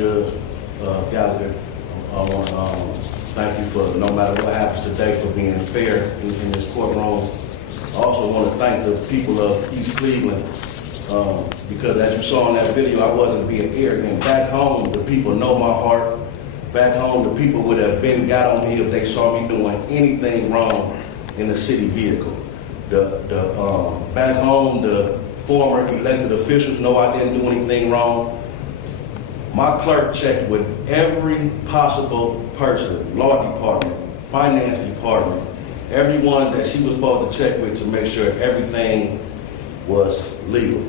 Judge Gallagher. I want to thank you for, no matter what happens today, for being fair in this courtroom. I also want to thank the people of East Cleveland, because as you saw in that video, I wasn't being arrogant. Back home, the people know my heart. Back home, the people would have got on me if they saw me doing anything wrong in the city vehicle. Back home, the former elected officials know I didn't do anything wrong. My clerk checked with every possible person, law department, finance department, everyone that she was supposed to check with to make sure everything was legal.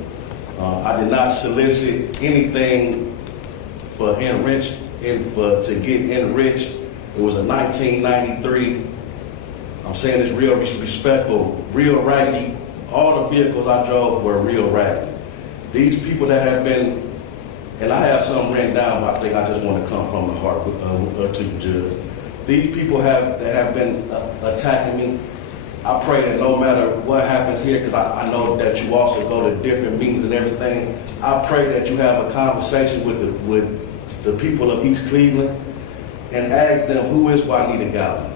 I did not solicit anything for to get enriched. It was a 1993. I'm saying this real respectful, real raggedy. All the vehicles I drove were real raggedy. These people that have been, and I have some written down, but I think I just want to come from the heart to you, Judge. These people that have been attacking me. I pray that no matter what happens here, because I know that you also go to different meetings and everything, I pray that you have a conversation with the people of East Cleveland and ask them, who is Juanita Gallagher?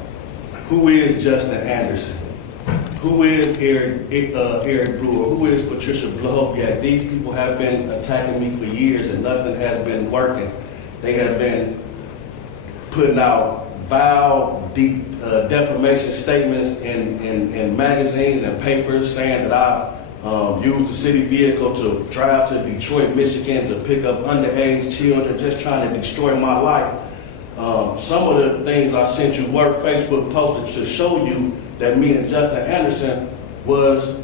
Who is Justin Anderson? Who is Eric Brewer? Who is Patricia Bloviak? These people have been attacking me for years and nothing has been working. They have been putting out vile, defamation statements in magazines and papers saying that I used the city vehicle to drive to Detroit, Michigan to pick up underage children, just trying to destroy my life. Some of the things I sent you were Facebook posted to show you that me and Justin Anderson was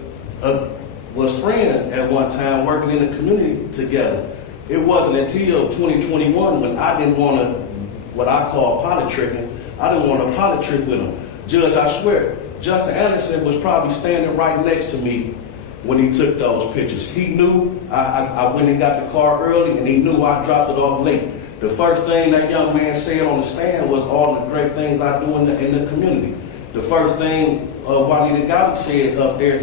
friends at one time, working in the community together. It wasn't until 2021 when I didn't want to, what I call politicking, I didn't want to politic with him. Judge, I swear, Justin Anderson was probably standing right next to me when he took those pictures. He knew I went and got the car early, and he knew I dropped it off late. The first thing that young man said on the stand was all the great things I do in the community. The first thing Juanita Gallagher said up there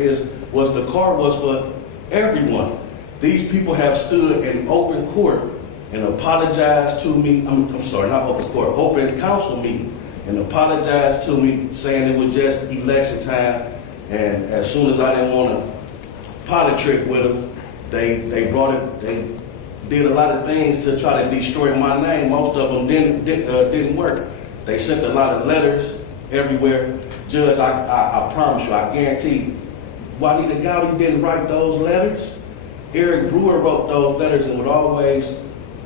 was the car was for everyone. These people have stood in open court and apologized to me. I'm sorry, not open court, open council meeting, and apologized to me, saying it was just election time. And as soon as I didn't want to politic with them, they did a lot of things to try to destroy my name. Most of them didn't work. They sent a lot of letters everywhere. Judge, I promise you, I guarantee, Juanita Gallagher didn't write those letters. Eric Brewer wrote those letters and would always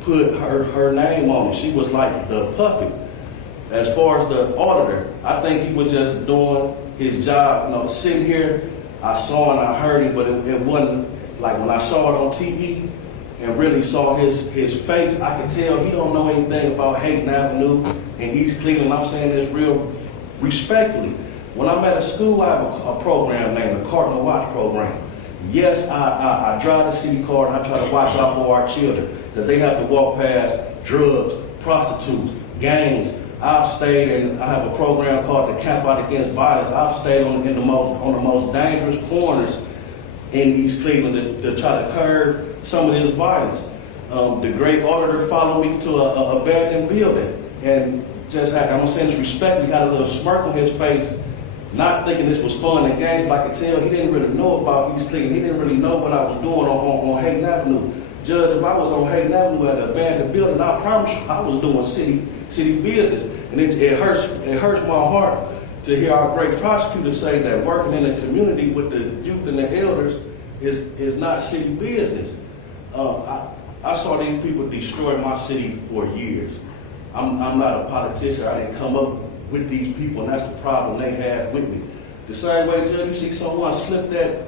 put her name on it. She was like the puppet. As far as the auditor, I think he was just doing his job. Sitting here, I saw and I heard him, but it wasn't like when I saw it on TV and really saw his face, I could tell he don't know anything about Hayden Avenue and East Cleveland. I'm saying this real respectfully. When I'm at a school, I have a program named the Cardinal Watch Program. Yes, I drive the city car and I try to watch out for our children, that they have to walk past drugs, prostitutes, gangs. I've stayed and I have a program called the Camp Out Against Violence. I've stayed on the most dangerous corners in East Cleveland to try to curb some of this violence. The great auditor followed me to a abandoned building and just had, I'm saying this respectfully, had a little smirk on his face, not thinking this was fun and games, but I could tell he didn't really know about East Cleveland. He didn't really know what I was doing on Hayden Avenue. Judge, if I was on Hayden Avenue at an abandoned building, I promise you, I was doing city business. And it hurts my heart to hear our great prosecutor say that working in the community with the youth and the elders is not city business. I saw these people destroy my city for years. I'm not a politician. I didn't come up with these people, and that's the problem they have with me. The same way, Judge, you see someone slip that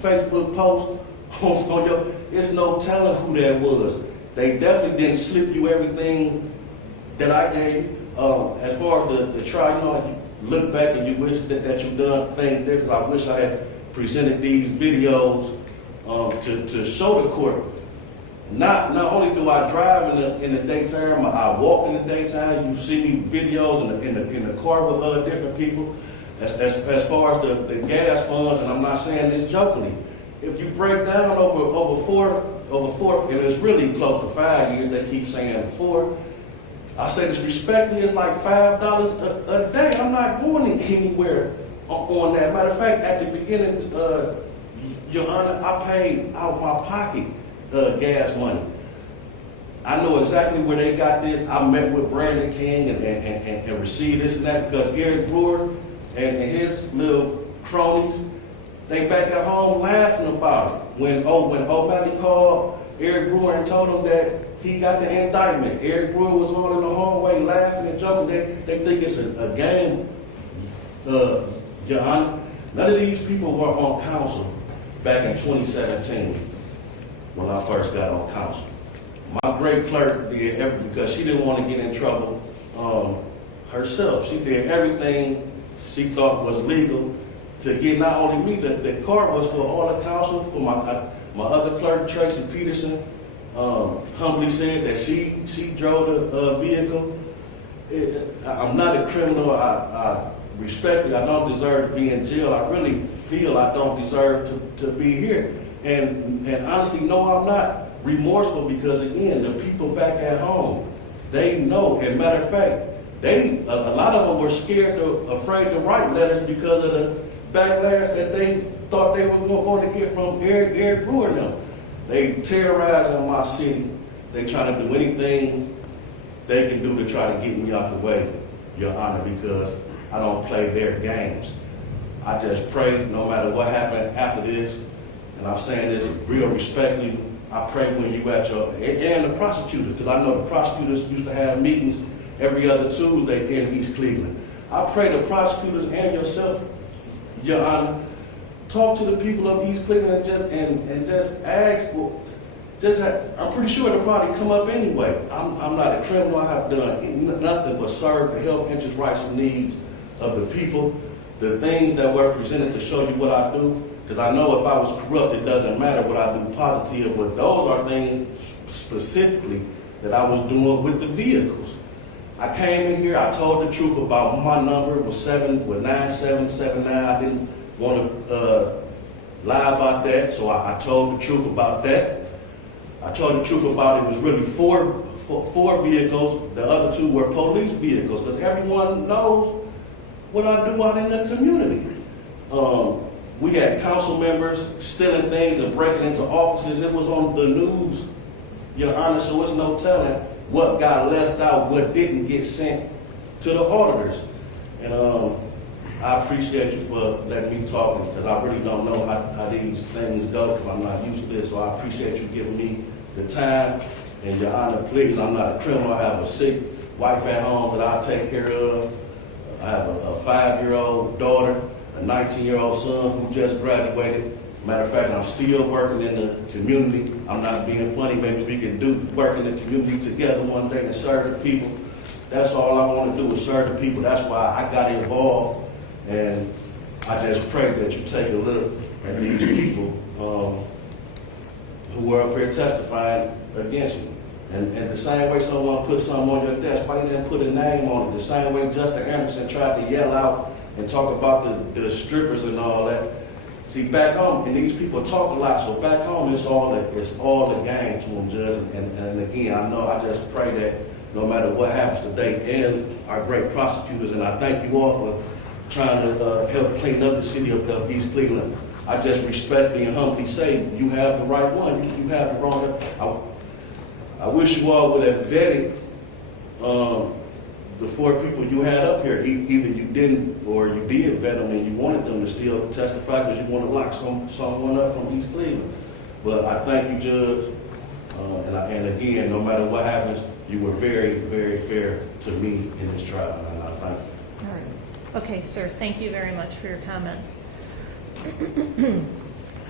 Facebook post on your, there's no telling who that was. They definitely didn't slip you everything that I gave you. As far as the trial, you look back and you wish that you've done things different. I wish I had presented these videos to show the court. Not only do I drive in the daytime, I walk in the daytime. You see me videos in the car with different people. As far as the gas funds, and I'm not saying this jokingly, if you break down over over 4, and it's really close to 5 years. They keep saying 4. I say this respectfully, it's like $5 a day. I'm not going anywhere on that. Matter of fact, at the beginning, Your Honor, I paid out my pocket gas money. I know exactly where they got this. I met with Brandon King and received this and that because Eric Brewer and his little cronies, they back at home laughing about it. When O'Malley called Eric Brewer and told him that he got the indictment, Eric Brewer was all in the hallway laughing and jumping. They think it's a game. Your Honor, none of these people were on council back in 2017 when I first got on council. My great clerk did everything because she didn't want to get in trouble herself. She did everything she thought was legal to get not only me, the card was for all the council, for my other clerk, Tracy Peterson, humbly said that she drove the vehicle. I'm not a criminal. I respectfully, I don't deserve to be in jail. I really feel I don't deserve to be here. And honestly, no, I'm not remorseful because, again, the people back at home, they know. And matter of fact, a lot of them were scared, afraid to write letters because of the backlash that they thought they were going to get from Eric Brewer now. They terrorizing my city. They trying to do anything they can do to try to get me out the way, Your Honor, because I don't play their games. I just pray no matter what happened after this, and I'm saying this real respectfully, I pray when you at and the prosecutors, because I know the prosecutors used to have meetings every other Tuesday in East Cleveland. I pray the prosecutors and yourself, Your Honor, talk to the people of East Cleveland and just ask, I'm pretty sure they'll probably come up anyway. I'm not a criminal. I have done nothing but serve the health, interest, rights, and needs of the people. The things that were presented to show you what I do, because I know if I was corrupt, it doesn't matter what I do positive, but those are things specifically that I was doing with the vehicles. I came in here, I told the truth about my number was 9779. I didn't want to lie about that, so I told the truth about that. I told the truth about it was really four vehicles. The other 2 were police vehicles, because everyone knows what I do out in the community. We had council members stealing things and breaking into offices. It was on the news, Your Honor, so it's no telling what got left out, what didn't get sent to the auditors. And I appreciate you for letting me talk, because I really don't know how these things go, because I'm not used to this. So I appreciate you giving me the time. And Your Honor, please, I'm not a criminal. I have a sick wife at home that I take care of. I have a 5-year-old daughter, a 19-year-old son who just graduated. Matter of fact, I'm still working in the community. I'm not being funny. Maybe we can work in the community together one day and serve the people. That's all I want to do is serve the people. That's why I got involved. And I just pray that you take a look at these people who were up here testifying against you. And the same way someone put something on your desk, why didn't they put a name on it? The same way Justin Anderson tried to yell out and talk about the strippers and all that. See, back home, and these people talk a lot, so back home it's all the game to them, Judge. And again, I just pray that no matter what happens today, and our great prosecutors, and I thank you all for trying to help clean up the city of East Cleveland. I just respectfully and humbly say you have the right one, you have the wrong. I wish you all would have vetted the 4 people you had up here. Either you didn't or you did vet them and you wanted them to still testify because you want to lock someone up from East Cleveland. But I thank you, Judge. And again, no matter what happens, you were very, very fair to me in this trial, and I thank you. All right. Okay, sir, thank you very much for your comments.